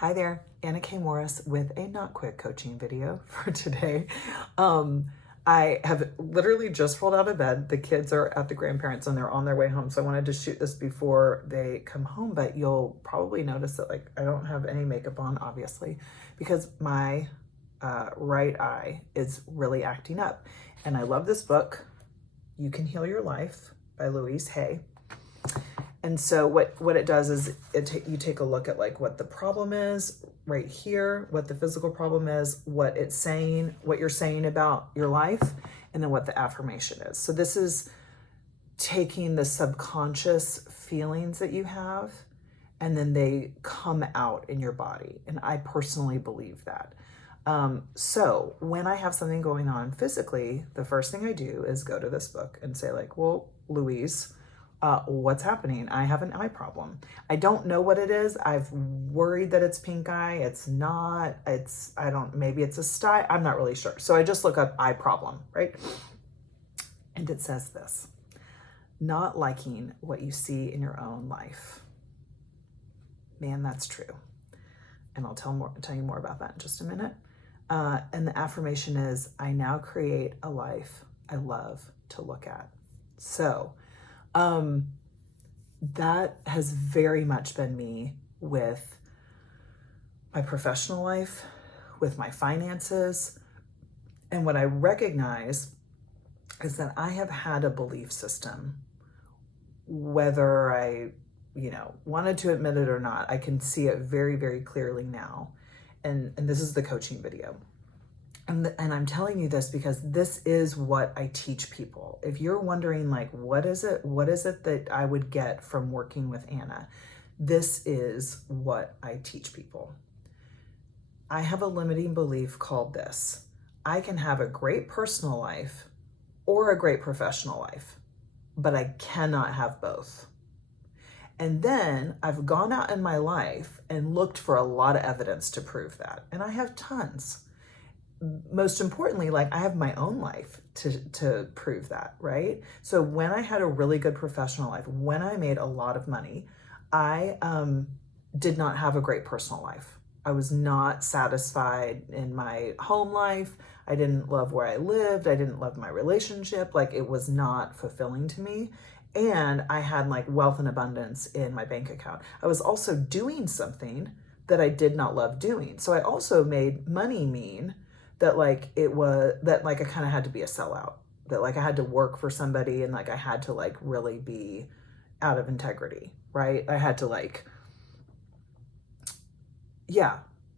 Hi there, Anna K. Morris with a not quick coaching video for today. I have literally just rolled out of bed. The kids are at the grandparents and they're on their way home. So I wanted to shoot this before they come home, but you'll probably notice that I don't have any makeup on, obviously, because my right eye is really acting up. And I love this book, You Can Heal Your Life by Louise Hay. And so what it does is you take a look at what the problem is right here, what the physical problem is, what it's saying, what you're saying about your life, and then what the affirmation is. So this is taking the subconscious feelings that you have, and then they come out in your body. And I personally believe that. So when I have something going on physically, the first thing I do is go to this book and say well, Louise, what's happening? I have an eye problem. I don't know what it is. I've worried that it's pink eye. It's not, maybe it's a sty. I'm not really sure. So I just look up eye problem, right? And it says this: not liking what you see in your own life. Man, that's true. And I'll tell you more about that in just a minute. And the affirmation is, I now create a life I love to look at. So, that has very much been me with my professional life, with my finances. And what I recognize is that I have had a belief system, whether I, wanted to admit it or not. I can see it very, very clearly now. And this is the coaching video. And I'm telling you this because this is what I teach people. If you're wondering, what is it that I would get from working with Anna? This is what I teach people. I have a limiting belief called this: I can have a great personal life or a great professional life, but I cannot have both. And then I've gone out in my life and looked for a lot of evidence to prove that. And I have tons. Most importantly, I have my own life to prove that, right? So when I had a really good professional life, when I made a lot of money, I did not have a great personal life. I was not satisfied in my home life. I didn't love where I lived. I didn't love my relationship. It was not fulfilling to me. And I had wealth and abundance in my bank account. I was also doing something that I did not love doing. So I also made money mean that I kind of had to be a sellout, that I had to work for somebody, and I had to really be out of integrity, right? I had to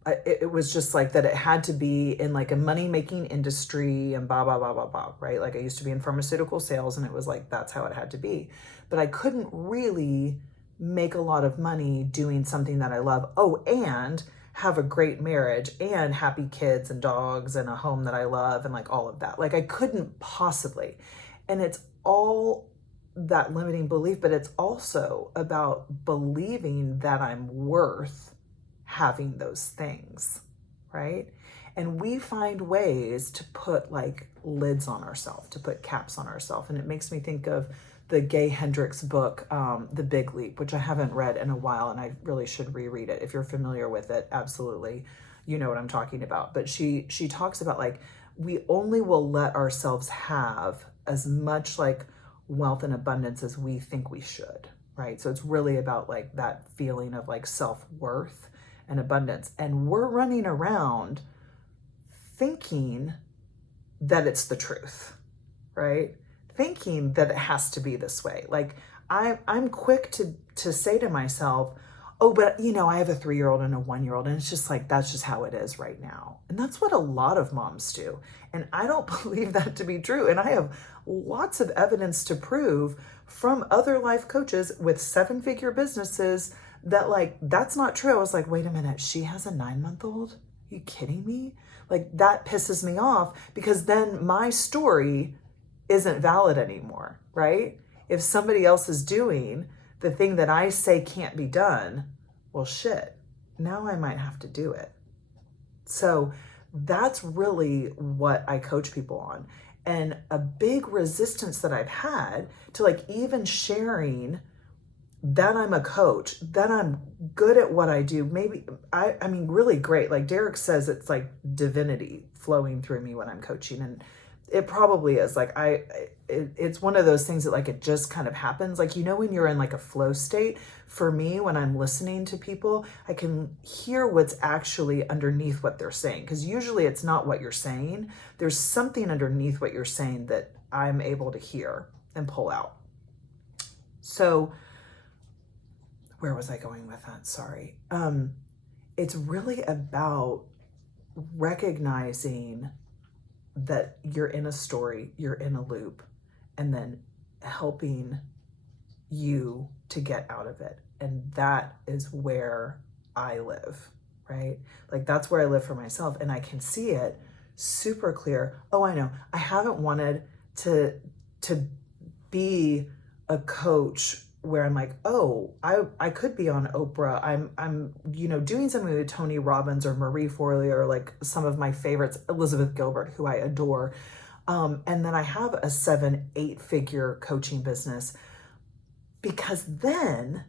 it was just that it had to be in a money-making industry and blah, blah, blah, blah, blah, right? I used to be in pharmaceutical sales, and it was that's how it had to be. But I couldn't really make a lot of money doing something that I love. Oh, and have a great marriage and happy kids and dogs and a home that I love and all of that. I couldn't possibly. And it's all that limiting belief, but it's also about believing that I'm worth having those things, right? And we find ways to put lids on ourselves, to put caps on ourselves. And it makes me think of the Gay Hendricks book, The Big Leap, which I haven't read in a while, and I really should reread it. If you're familiar with it, absolutely, you know what I'm talking about. But she talks about we only will let ourselves have as much wealth and abundance as we think we should, right? So it's really about that feeling of self-worth and abundance. And we're running around thinking that it's the truth, right? Thinking that it has to be this way. I'm quick to say to myself, oh, but I have a 3-year-old and a 1-year-old, and it's just that's just how it is right now. And that's what a lot of moms do. And I don't believe that to be true. And I have lots of evidence to prove from other life coaches with 7-figure businesses that that's not true. I was wait a minute, she has a 9-month-old? Are you kidding me? That pisses me off, because then my story isn't valid anymore, right? If somebody else is doing the thing that I say can't be done, well, shit, now I might have to do it. So that's really what I coach people on. And a big resistance that I've had to even sharing then I'm a coach, then I'm good at what I do. Maybe, I mean, really great. Like Derek says, it's like divinity flowing through me when I'm coaching. And it probably is. Like it's one of those things that like, it just kind of happens. Like, you know, when you're in like a flow state, for me, when I'm listening to people, I can hear what's actually underneath what they're saying. Because usually it's not what you're saying. There's something underneath what you're saying that I'm able to hear and pull out. So where was I going with that? Sorry. It's really about recognizing that you're in a story, you're in a loop, and then helping you to get out of it. And that is where I live, right? Like that's where I live for myself, and I can see it super clear. Oh, I know. I haven't wanted to be a coach where I'm like, oh, I could be on Oprah. I'm you know, doing something with Tony Robbins or Marie Forleo, or like some of my favorites, Elizabeth Gilbert, who I adore. And then I have a 7-8 figure coaching business, because then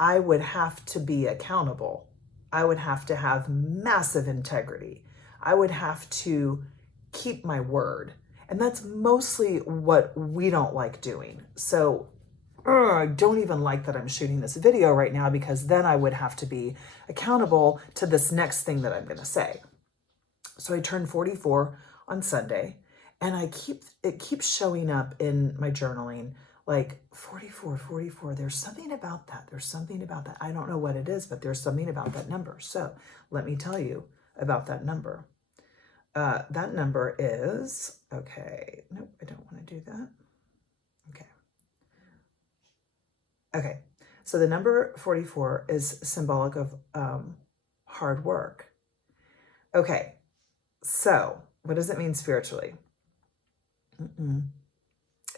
I would have to be accountable. I would have to have massive integrity. I would have to keep my word. And that's mostly what we don't like doing. So I don't even like that I'm shooting this video right now, because then I would have to be accountable to this next thing that I'm going to say. So I turned 44 on Sunday, and it keeps showing up in my journaling, like 44. There's something about that. There's something about that. I don't know what it is, but there's something about that number. So let me tell you about that number. That number is, okay, nope, I don't want to do that. Okay, so the number 44 is symbolic of hard work. Okay, so what does it mean spiritually?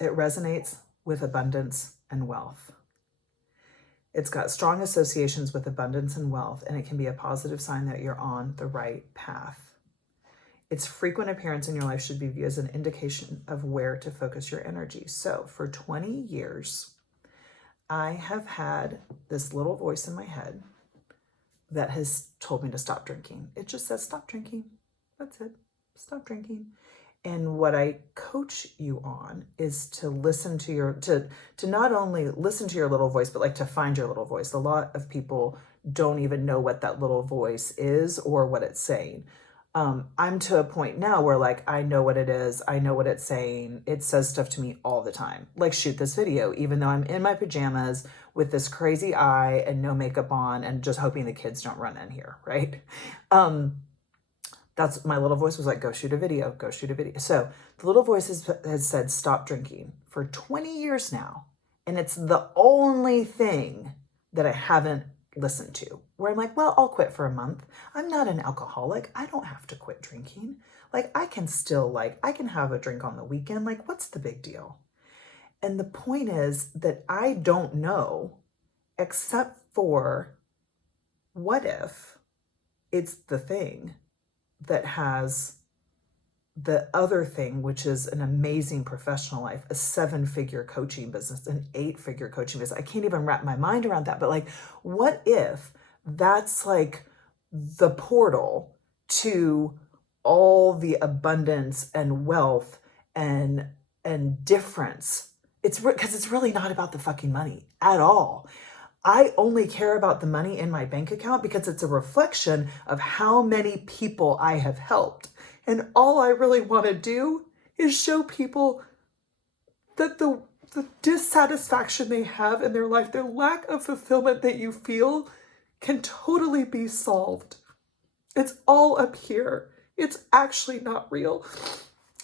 It resonates with abundance and wealth. It's got strong associations with abundance and wealth, and it can be a positive sign that you're on the right path. Its frequent appearance in your life should be viewed as an indication of where to focus your energy. So for 20 years, I have had this little voice in my head that has told me to stop drinking. It just says, stop drinking. That's it. Stop drinking. And what I coach you on is to listen to your, to not only listen to your little voice, but like to find your little voice. A lot of people don't even know what that little voice is or what it's saying. I'm to a point now where like, I know what it is. I know what it's saying. It says stuff to me all the time. Like, shoot this video, even though I'm in my pajamas with this crazy eye and no makeup on and just hoping the kids don't run in here. Right. That's my little voice was like, go shoot a video, go shoot a video. So the little voice has said, stop drinking for 20 years now. And it's the only thing that I haven't listened to, where I'm like, well, I'll quit for a month. I'm not an alcoholic. I don't have to quit drinking. Like, I can still, like, I can have a drink on the weekend. Like, what's the big deal? And the point is that I don't know, except for what if it's the thing that has the other thing, which is an amazing professional life, a 7-figure coaching business, an 8-figure coaching business. I can't even wrap my mind around that. But like, what if that's like the portal to all the abundance and wealth and difference? It's because it's really not about the fucking money at all. I only care about the money in my bank account because it's a reflection of how many people I have helped. And all I really want to do is show people that the dissatisfaction they have in their life, their lack of fulfillment that you feel, can totally be solved. It's all up here. It's actually not real.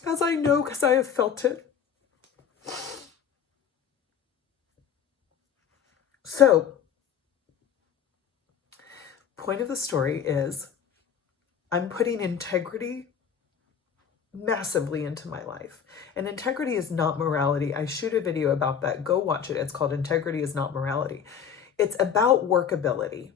As I know, because I have felt it. So, point of the story is I'm putting integrity massively into my life. And integrity is not morality. I shoot a video about that. Go watch it. It's called Integrity is Not Morality. It's about workability,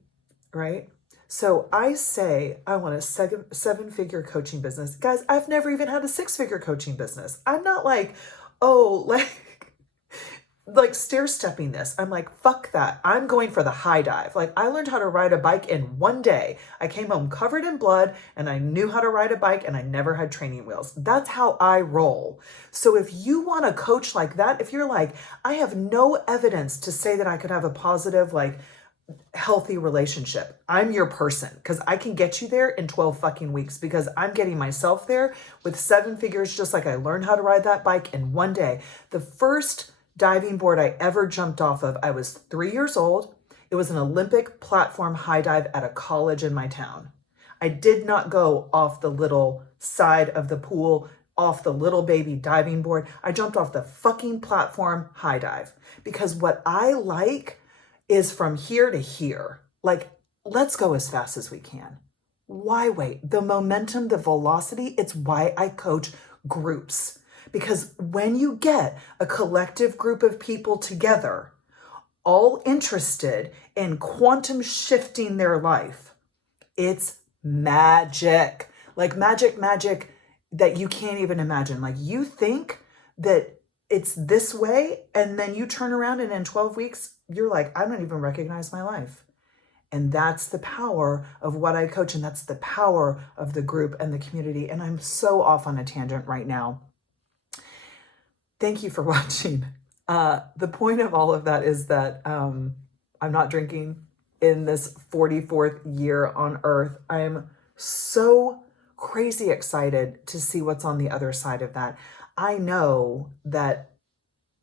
right? So I say I want a 7-figure coaching business. Guys, I've never even had a 6-figure coaching business. I'm not like, oh, like like stair stepping this. I'm like, fuck that. I'm going for the high dive. Like I learned how to ride a bike in one day. I came home covered in blood and I knew how to ride a bike and I never had training wheels. That's how I roll. So if you want a coach like that, if you're like, I have no evidence to say that I could have a positive, like healthy relationship, I'm your person, because I can get you there in 12 fucking weeks, because I'm getting myself there with 7 figures, just like I learned how to ride that bike in one day. The first diving board I ever jumped off of, I was 3 years old. It was an Olympic platform high dive at a college in my town. I did not go off the little side of the pool, off the little baby diving board. I jumped off the fucking platform high dive, because what I like is from here to here. Like, let's go as fast as we can. Why wait? The momentum, the velocity, it's why I coach groups. Because when you get a collective group of people together, all interested in quantum shifting their life, it's magic. Like magic that you can't even imagine. Like you think that it's this way, and then you turn around and in 12 weeks, you're like, I don't even recognize my life. And that's the power of what I coach. And that's the power of the group and the community. And I'm so off on a tangent right now. Thank you for watching. The point of all of that is that I'm not drinking in this 44th year on earth. I am so crazy excited to see what's on the other side of that. I know that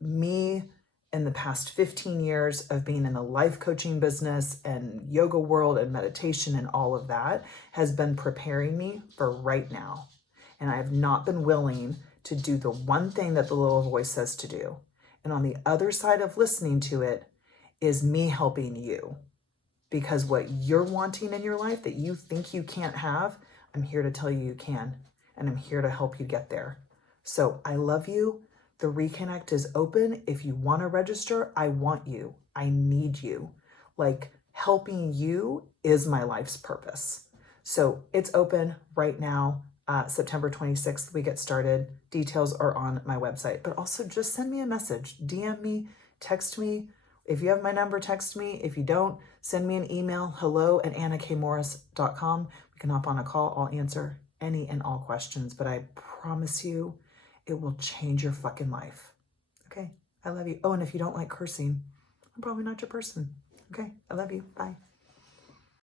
me in the past 15 years of being in the life coaching business and yoga world and meditation and all of that has been preparing me for right now. And I have not been willing to do the one thing that the little voice says to do. And on the other side of listening to it is me helping you. Because what you're wanting in your life that you think you can't have, I'm here to tell you you can. And I'm here to help you get there. So I love you. The Reconnect is open. If you want to register, I want you. I need you. Like helping you is my life's purpose. So it's open right now. September 26th, we get started. Details are on my website, but also just send me a message, DM me, text me. If you have my number, text me. If you don't, send me an email, hello@annakmorris.com. We can hop on a call. I'll answer any and all questions, but I promise you it will change your fucking life. Okay, I love you. Oh, and if you don't like cursing, I'm probably not your person. Okay, I love you. Bye.